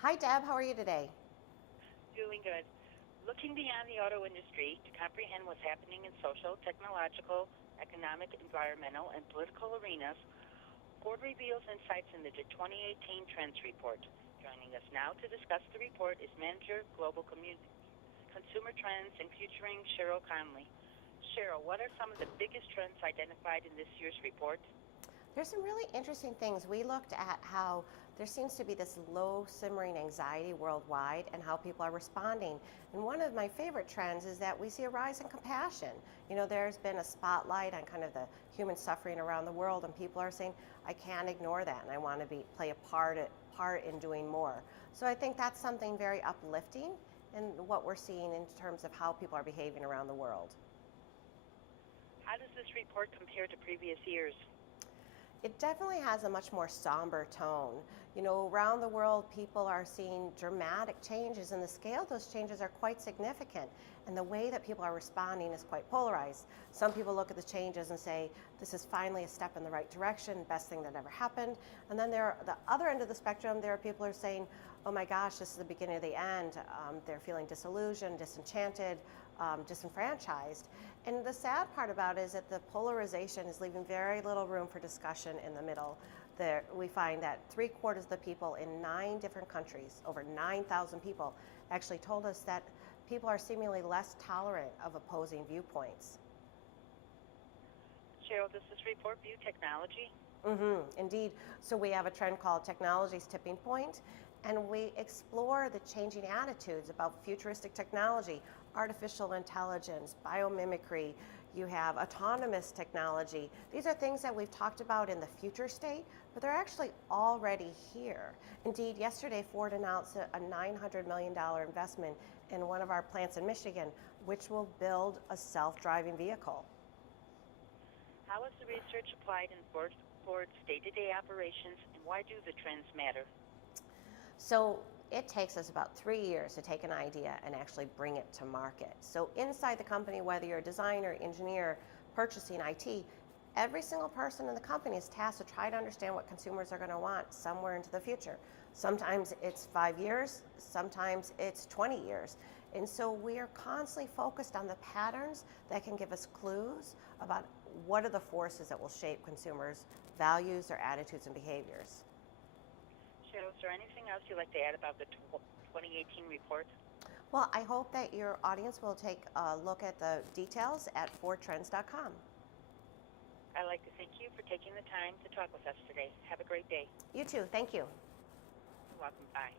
Hi, Deb. How are you today? Doing good. Looking beyond the auto industry to comprehend what's happening in social, technological, economic, environmental, and political arenas, Ford reveals insights in the 2018 Trends Report. Joining us now to discuss the report is Manger Global Consumer Trends and featuring Sheryl Connely. Sheryl, what are some of the biggest trends identified in this year's report? There's some really interesting things. We looked at how there seems to be this low simmering anxiety worldwide and how people are responding. And one of my favorite trends is that we see a rise in compassion. There's been a spotlight on kind of the human suffering around the world, and people are saying, I can't ignore that, and I want to play a part in doing more. So I think that's something very uplifting in what we're seeing in terms of how people are behaving around the world. How does this report compare to previous years? It definitely has a much more somber tone. Around the world, people are seeing dramatic changes, and the scale of those changes are quite significant. And the way that people are responding is quite polarized. Some people look at the changes and say, this is finally a step in the right direction, best thing that ever happened. And then the other end of the spectrum, there are people who are saying, oh my gosh, this is the beginning of the end. They're feeling disillusioned, disenchanted, disenfranchised. And the sad part about it is that the polarization is leaving very little room for discussion in the middle. There, we find that 3/4 of the people in 9 different countries, over 9,000 people, actually told us that people are seemingly less tolerant of opposing viewpoints. Sheryl, does this report view technology? Indeed. So we have a trend called Technology's Tipping Point, and we explore the changing attitudes about futuristic technology, artificial intelligence, biomimicry. You have autonomous technology. These are things that we've talked about in the future state, but they're actually already here. Indeed, yesterday Ford announced a $900 million investment in one of our plants in Michigan, which will build a self-driving vehicle. How is the research applied in Ford's day-to-day operations, and why do the trends matter? So it takes us about 3 years to take an idea and actually bring it to market. So inside the company, whether you're a designer, engineer, purchasing, IT, every single person in the company is tasked to try to understand what consumers are going to want somewhere into the future. Sometimes it's 5 years, sometimes it's 20 years. And so we are constantly focused on the patterns that can give us clues about what are the forces that will shape consumers' values, their attitudes, and behaviors. Cheryl, is there anything else you'd like to add about the 2018 report? Well, I hope that your audience will take a look at the details at fordtrends.com. I'd like to thank you for taking the time to talk with us today. Have a great day. You too. Thank you. You're welcome. Bye.